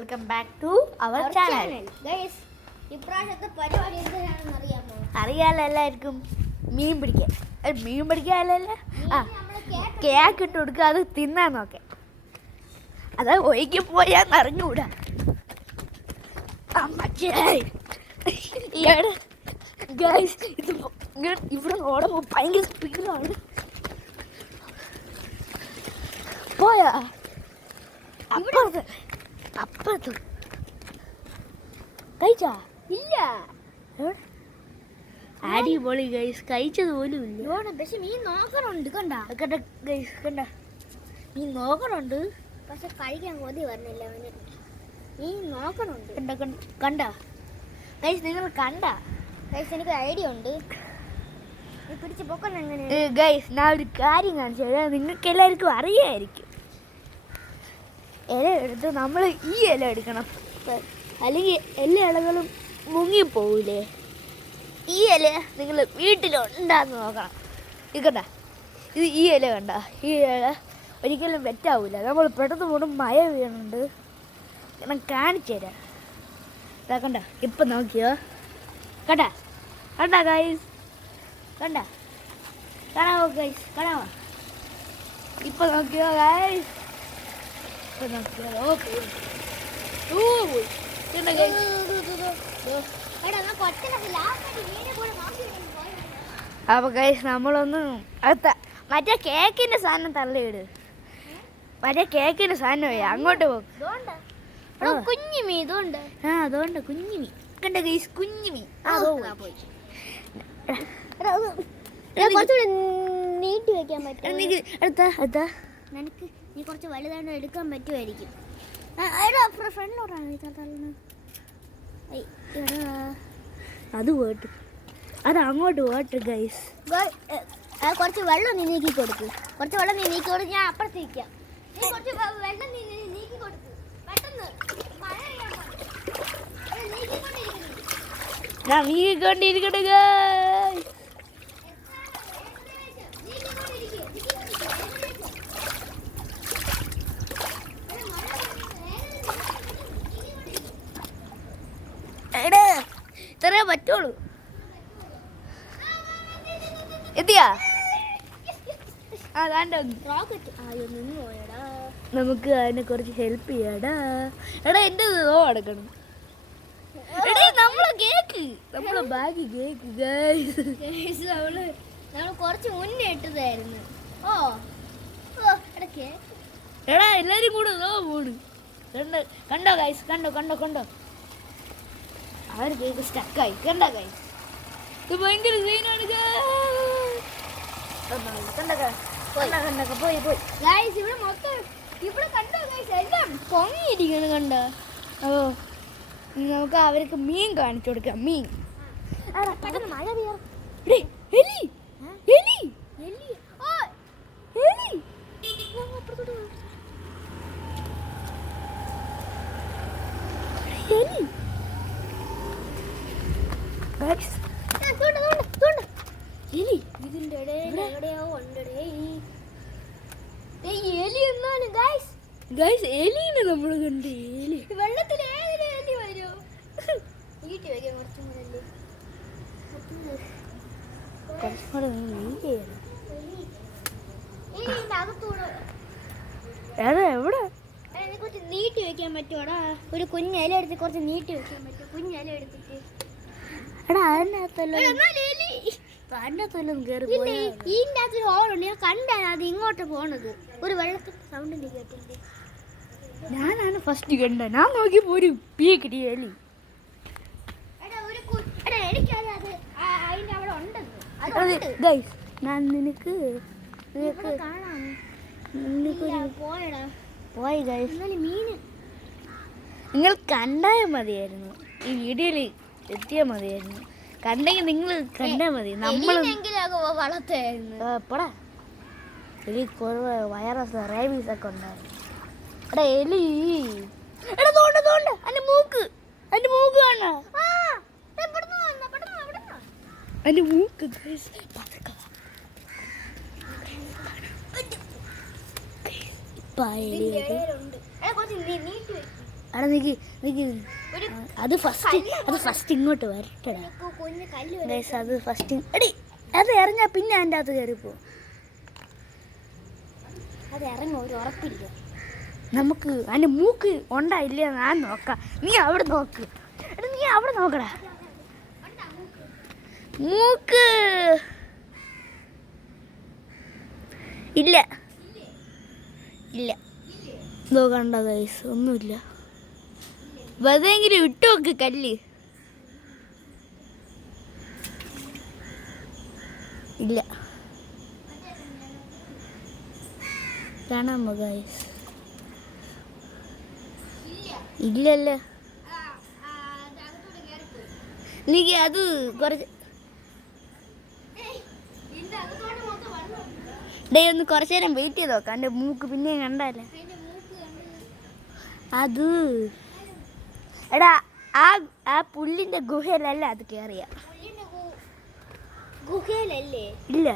Welcome back to our channel. Guys, ഇപ്രാവശ്യത്തെ പരിപാടി എന്താണെന്ന് അറിയാമോ? അറിയാലോ എല്ലാവർക്കും. മീൻ പിടിക്കാനല്ല, കേക്ക് ഇട്ട് കൊടുക്കുക, അത് തിന്നാൻ നോക്കെ. അത് ഒഴുകി പോയാൽ അറിഞ്ഞൂടാ. ഇത് ഇവിടെ ഓടുമ്പോൾ ഭയങ്കര സ്പീഡാണ്. പോയാ അപ്പുറത്ത് കഴിച്ചാ? ഇല്ല. അടിപൊളി ഗൈസ്, കഴിച്ചത് പോലും ഇല്ല. പക്ഷെ മീൻ നോക്കണുണ്ട്. കണ്ട ഗൈസ്, കണ്ട നീ നോക്കണുണ്ട്, പക്ഷെ കഴിക്കാൻ കൊതി പറഞ്ഞില്ല അവന്. മീൻ നോക്കണുണ്ട്. കണ്ട ഗൈസ്, നിങ്ങൾ കണ്ട ഗൈസ്? എനിക്ക് ഐഡിയ ഉണ്ട്. പിടിച്ച് പൊക്കണം എങ്ങനെ? ഗൈസ്, ഞാൻ ഒരു കാര്യം കാണിച്ചു തരാം. നിങ്ങൾക്ക് എല്ലാവർക്കും അറിയായിരിക്കും. ഇല എടുത്ത് നമ്മൾ ഈ ഇല എടുക്കണം, അല്ലെങ്കിൽ എല്ലാ ഇലകളും മുങ്ങിപ്പോവില്ലേ. ഈ ഇല നിങ്ങൾ വീട്ടിലുണ്ടാന്ന് നോക്കണം. ഇത് കണ്ട, ഇത് ഈ ഇല കണ്ട, ഈ ഇല ഒരിക്കലും വെറ്റാവില്ല. നമ്മൾ പെട്ടെന്ന് പോകണം, മഴ വീണുണ്ട്. ഞാൻ കാണിച്ചു തരാം. ഇതാ കണ്ട, ഇപ്പം നോക്കിയോ? കണ്ട ഗൈസ്, കാണാവോ ഗൈസ്? കാണാവോ? ഇപ്പം നോക്കിയോ ഗൈസ്? അപ്പൊ ഗൈസ്, നമ്മളൊന്ന് മറ്റേ കേക്കിന്റെ സാധനം തള്ളിയിട്. മറ്റേ കേക്കിന്റെ സാധനം അങ്ങോട്ട് പോകും. കുഞ്ഞുമീ ഇതുണ്ട്. അതുകൊണ്ട് കുഞ്ഞുമീ കണ്ട ഗൈസ്, കുഞ്ഞുമീ പോയി. നീട്ടി വെക്കാൻ പറ്റും. എടുത്താ നിനക്ക് നീ കുറച്ച് വലുതായിട്ട് എടുക്കാൻ പറ്റുമായിരിക്കും. അത് പോയിട്ട് അത് അങ്ങോട്ട് പോട്ട് ഗൈസ്. കുറച്ച് വെള്ളം നീ നീക്കി കൊടുക്ക്. ഞാൻ അപ്പുറത്ത് നിൽക്കാം. നീ കുറച്ച് വെള്ളം നീക്കി കൊടുക്ക്. പെട്ടെന്ന് ഞാൻ നീക്കിക്കൊണ്ടിരിക്കട്ടെ ഗൈസ്. ഇത്രേ പറ്റുള്ളൂ. എത്തിയാ? നമുക്ക് അതിനെ കുറച്ച് ഹെൽപ്പ് ചെയ്യാടാ. എടാ, എൻ്റെ അടക്കണം. എടേ, നമ്മളെ കേക്ക്, നമ്മളെ ബാഗ് കേക്ക് ഗൈസ്. നമ്മൾ കുറച്ച് മുന്നേ ഇട്ടതായിരുന്നു. എടാ, എല്ലാരും കൂടെ പോണ്. കണ്ടോ ഗൈസ്? കണ്ടോ അവർ കേക്ക് സ്റ്റക്കായി. കണ്ട ഗൈസ്, ഇത് ഭയങ്കര സീനാണ്. പോയി ഇവിടെ മൊത്തം ഇവിടെ കണ്ടോ ഗൈസ്? എല്ലാം പൊങ്ങിയിരിക്കുന്നു. കണ്ട? നമുക്ക് അവർക്ക് മീൻ കാണിച്ചു കൊടുക്കാം. മീൻ പെട്ടെന്ന് മഴ പെയ്യാ. എലി ഇതിന്റെ ഇടയിൽ എവിടെയോ ഉണ്ടടേ എലി. എന്നാലും ഗൈസ്, എലീനെ നമ്മൾ കണ്ട്. എലി വെള്ളത്തിൽ ഏതിലെ എലി വരും? വീട്ടിൽ വയ്ക്കാൻ കുറച്ചും കൂടെ എവിടെ കുറച്ച് നീട്ടി വെക്കാൻ പറ്റുമോടാ? ഒരു കുഞ്ഞില എടുത്ത് കുറച്ച് നീട്ടി വെക്കാൻ പറ്റും. കുഞ്ഞില എടുത്തിട്ട് ഇതിൻ്റെ അകത്തൊരു ഹോളുണ്ട്. ഞാൻ കണ്ടാണ് അത് ഇങ്ങോട്ട് പോണത്. ഒരു വെള്ളത്തിൽ സൗണ്ട് കേട്ടിട്ടുണ്ട്. ഞാനാണ് ഫസ്റ്റ് കണ്ട. ഞാൻ നോക്കിയപ്പോ ഒരു പീ കിട്ടിയ എലി. അതിന്റെ അവിടെ ഉണ്ടെന്ന് ഗൈസ്, ഞാൻ നിനക്ക് കാണാം. പോയി ഗൈസ്. മീന് നിങ്ങൾ കണ്ടാൽ മതിയായിരുന്നു, ഈ വീഡിയോയിൽ എത്തിയാൽ മതിയായിരുന്നു. കണ്ടെങ്കിൽ നിങ്ങൾ കണ്ടാൽ മതി. നമ്മൾ വളർത്തായിരുന്നു. എലി കുറവ് വൈറസ് റേബീസ് ഒക്കെ ഉണ്ടായിരുന്നു. എടാ, എലി അതിന്റെ മൂക്ക് കാണാ. അതിന്റെ മൂക്ക് അവിടെ നിക്ക് നിക്ക്. അത് ഫസ്റ്റ് ഇങ്ങോട്ട് വരട്ടെടാ കുഞ്ഞ് കല്ല് ഗൈസ്. അത് ഫസ്റ്റ് എടി അത് ഇറങ്ങാ പിന്നെ അതിൻ്റെ അകത്ത് കയറിപ്പോ. അത് ഇറങ്ങും, ഒരു ഉറപ്പില്ല. നമുക്ക് അതിൻ്റെ മൂക്ക് ഉണ്ടായില്ല ഞാൻ നോക്കാം. നീ അവിടെ നോക്ക്. എടാ നീ അവിടെ നോക്കടാ. മൂക്ക് ഇല്ല ഇല്ല. നോക്കണ്ട ഗൈസ്, ഒന്നുമില്ല. വെറുതെങ്കിലും ഇട്ട് നോക്ക് കല്ല്. ഇല്ല. കാണാമോ ഗൈസ്? ഇല്ലല്ലേ. എനിക്ക് അത് കുറച്ച് ഡേ ഒന്ന് കുറച്ച് നേരം വെയിറ്റ് ചെയ്ത് നോക്കാം. എൻ്റെ മൂക്ക് പിന്നെയും കണ്ടല്ലേ. അത് എടാ ആ പുല്ലിൻ്റെ ഗുഹയിലല്ല അത് കയറിയ. ഗുഹയിലല്ലേ? ഇല്ല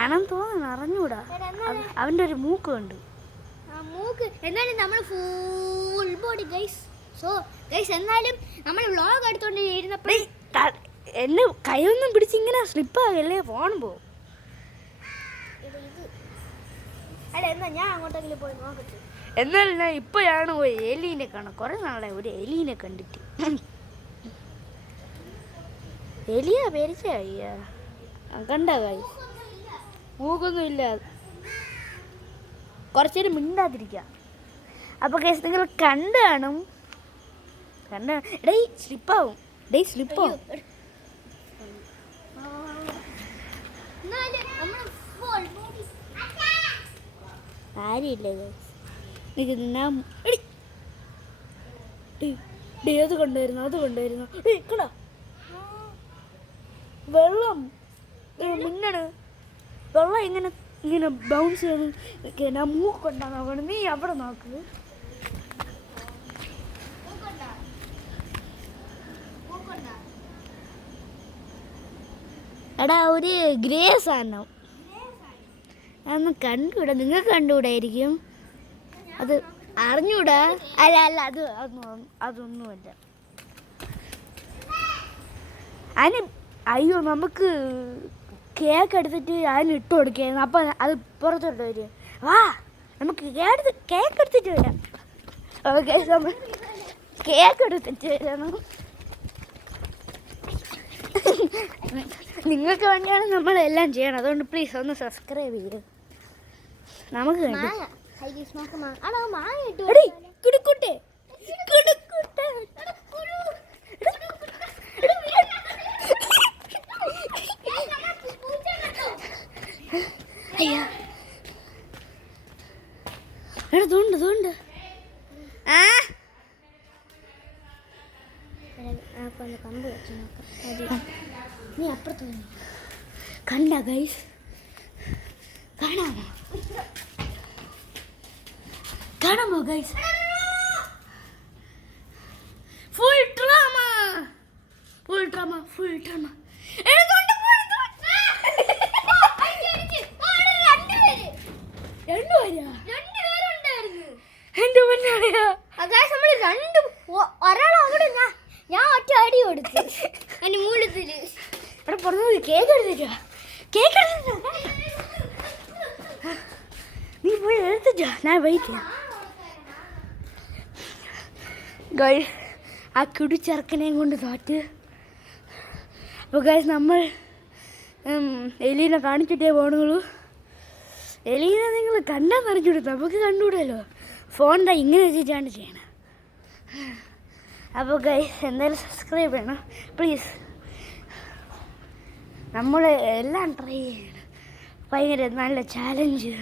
ആണെന്ന് തോന്നുന്നു, അറിഞ്ഞൂടാ. അവൻ്റെ ഒരു മൂക്ക് ഉണ്ട്. മൂക്ക് എന്നാലും നമ്മൾ full body guys. So guys എന്നാലും നമ്മൾ വ്ളോഗ് എടുത്തോണ്ട് ഇരുന്നപ്പോൾ എന്നെ കൈയൊന്നും പിടിച്ചിങ്ങനെ സ്ലിപ്പാകല്ലേ, ഫോൺ പോകും. അല്ല എന്നാ ഞാൻ അങ്ങോട്ടെങ്കിലും പോയി നോക്കട്ടെ. എന്നാലും ഞാൻ ഇപ്പോഴാണ് ഒരു എലീനെ കാണാം. കുറേ നാളെ ഒരു എലീനെ കണ്ടിട്ട്. എലിയാ പേരിച്ച അയ്യാ കണ്ട കായ് മൂക്കൊന്നും ഇല്ല. കുറച്ചേരം മിണ്ടാതിരിക്കാം. അപ്പോൾ കേസ് നിങ്ങൾ കണ്ടു കാണും. ഡേ സ്ലിപ്പാവും. സ്ലിപ്പാവും. ആരുമില്ല അത് കൊണ്ടുവരുന്നു കടാ വെള്ളം മിന്നണ്. വെള്ളം ഇങ്ങനെ ബൗൺസ് ചെയ്യണം. ഞാൻ മൂക്കൊണ്ടാ നോക്കണം. നീ അവിടെ നോക്ക്. എടാ ഒരു ഗ്രേ സാധനം അതൊന്ന് കണ്ടുകൂടാ. നിങ്ങൾക്ക് കണ്ടുകൂടായിരിക്കും. അത് അറിഞ്ഞൂടാ. അല്ല അതൊന്നുമല്ല. അതിന് അയ്യോ നമുക്ക് കേക്ക് എടുത്തിട്ട് അതിന് ഇട്ട് കൊടുക്കുകയായിരുന്നു. അപ്പം അത് പുറത്തോട്ട് വരും. വാ നമുക്ക് കേക്ക് എടുത്തിട്ട് വരാം. ഓക്കെ നമ്മൾ കേക്ക് എടുത്തിട്ട് വരണം. നിങ്ങൾക്ക് വേണ്ടിയാണ് നമ്മളെല്ലാം ചെയ്യണം. അതുകൊണ്ട് പ്ലീസ് ഒന്ന് സബ്സ്ക്രൈബ് ചെയ്ത് നമുക്ക് വേണ്ടി. തോണ്ട് കമ്പ് വെച്ച് നോക്കാം. നീ അപ്പുറത്ത് കണ്ട ഗൈസ്? കാണാമോ ഗൈസ്? Full drama. ഞാൻ ഒറ്റ അടി കൊടുത്തു എന്റെ മൂലത്തില്. ഇവിടെ പറഞ്ഞു കേക്ക് എടുത്തിട്ടാ. നീ പോയി എടുത്തിട്ടാ. ഞാൻ വെയിറ്റ് ഗൈസ്. ആ കുടിച്ചിറക്കനെയും കൊണ്ട് തോറ്റ്. അപ്പോൾ ഗൈസ് നമ്മൾ എലീനെ കാണിച്ചിട്ടേ പോകണുള്ളൂ. എലീനെ നിങ്ങൾ കണ്ടാൽ നിറച്ചുവിടും. നമുക്ക് കണ്ടുകൂടല്ലോ. ഫോണിൻ്റെ ഇങ്ങനെ വെച്ചിട്ടാണ് ചെയ്യണം. അപ്പോൾ ഗൈസ് എന്തായാലും സബ്സ്ക്രൈബ് ചെയ്യണം പ്ലീസ്. നമ്മൾ എല്ലാം ട്രൈ ചെയ്യണം. ഭയങ്കര നല്ല ചാലഞ്ച്.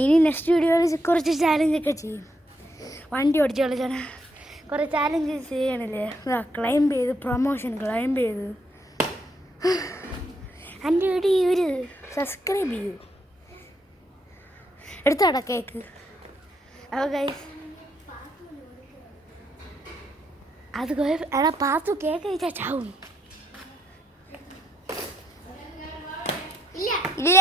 ഇനി നെക്സ്റ്റ് വീഡിയോയിൽ കുറച്ച് ചാലഞ്ചൊക്കെ ചെയ്യും. വണ്ടി ഓടിച്ച് കളിച്ചാണ് കുറേ ചാലഞ്ച് ചെയ്യണില്ലേ. ക്ലൈംബ് ചെയ്ത് പ്രൊമോഷൻ ക്ലൈംബ് ചെയ്ത്. എൻ്റെ വീഡിയോ ഒരു സബ്സ്ക്രൈബ് ചെയ്യൂ. എടുത്തോടാ കേക്ക്. അപ്പോൾ ഗൈസ് അത് എടാ പാത്തു കേക്ക് കഴിച്ചാൽ ചാവും. ഇല്ല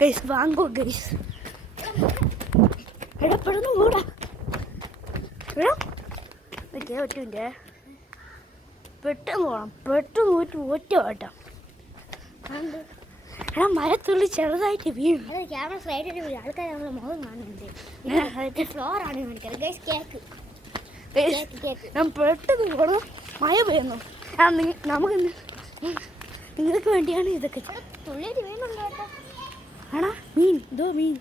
ഗൈസ് വാങ്ങോ ഗൈസ്. എടാ പെട്ടെന്ന് പോടാ. എടാ ഒറ്റ പെട്ടെന്ന് പോകണം. പെട്ടെന്ന് പോയിട്ട് ഒറ്റ ഓട്ടം. എടാ മരത്തുള്ളി ചെറുതായിട്ട് വീഴും. അത് ക്യാമറ സ്ലൈഡ് ചെയ്ത് ആൾക്കാർ നമ്മളെ മുഖം കാണുന്നുണ്ട്. ഫ്ലോറാണ് കാണിക്കുന്നത്. Guys cake cake. ഞാൻ പെട്ടെന്ന് പോകണം. മഴ പെയ്യുന്നു. നമുക്ക് നിങ്ങൾക്ക് വേണ്ടിയാണ് ഇതൊക്കെ. തുള്ളിയിട്ട് വീണുണ്ടോ? ആണാ മീൻ ഇതോ മീൻ.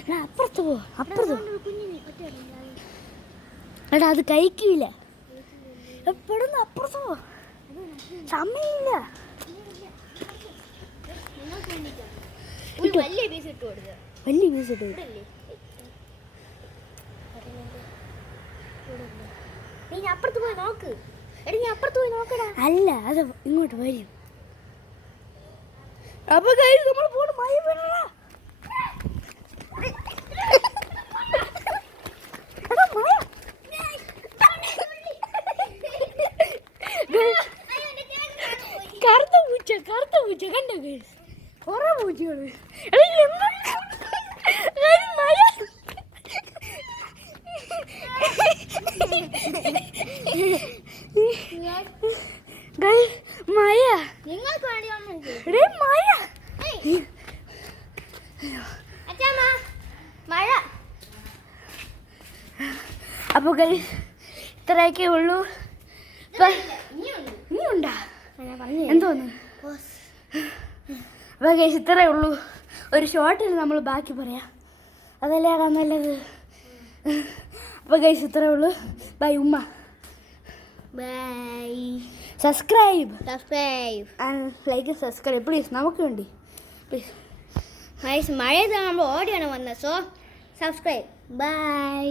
എടാ അപ്പുറത്ത് പോ. അപ്പുറത്ത് എടാ അത് കഴിക്കില്ല. എപ്പോഴൊന്നും അപ്പുറത്ത് പോ. സമയമില്ല. വലിയ പീസ് ഇട്ട് കൊടുക്കുക. വലിയ പീസ് ഇട്ട് നീ അപ്പുറത്ത് പോയി നോക്ക്. എടി നീ അപ്പുറത്ത് പോയി നോക്കടാ. അല്ല അത് ഇങ്ങോട്ട് വരും. അപ്പൊ guys, നമ്മൾ പോണ മഴ പെയ്യണ. കറുത്ത പൂച്ച കണ്ടോ guys? കുറെ പൂച്ചകള്. മഴ നിങ്ങൾക്ക് വേണ്ടി വന്നു. മഴ മഴ. അപ്പൊ ഇത്രയൊക്കെ ഉള്ളൂ. ഇനിയുണ്ടാ എന്തോന്ന്? അപ്പൊ ഇത്രേ ഉള്ളൂ. ഒരു ഷോർട്ടിൽ നമ്മൾ ബാക്കി പറയാം. അതല്ലേടാ നല്ലത്. അപ്പൊ ഇത്രേ ഉള്ളൂ. ബൈ ഉമ്മ. Bye. Subscribe and like subscribe please. നമുക്ക് വേണ്ടി പ്ലീസ്. മഴയത്ത് നമ്മൾ ഓടിയാണ് വന്നത്. So subscribe. ബൈ.